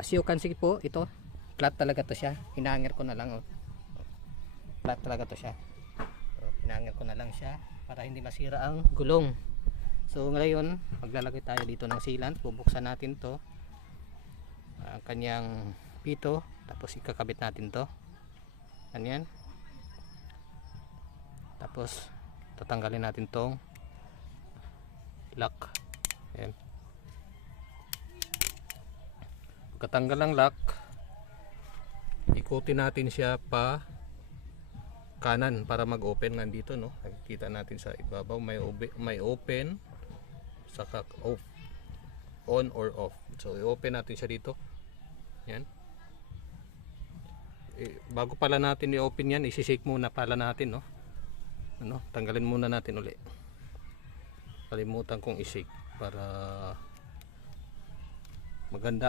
As you can see po, ito flat talaga to siya. Hinanger ko na lang, oh. Flat talaga to siya. So, hinanger ko na lang siya para hindi masira ang gulong. So ngayon maglalagay tayo dito ng sealant. Bubuksan natin to, ang kanyang pito, tapos ikakabit natin to. Ganyan. Tapos tatanggalin natin tong lock. Ayan. Pagkatanggal ng lock, ikutin natin siya pa kanan para mag-open. Nandito, no, nakikita natin sa ibabaw may open saka off, on or off. So i-open natin siya dito. Yan. Bago pala natin i-open yan, isi-shake muna pala natin, no. Ano, tanggalin muna natin uli. Kalimutan kong i-shake para maganda ang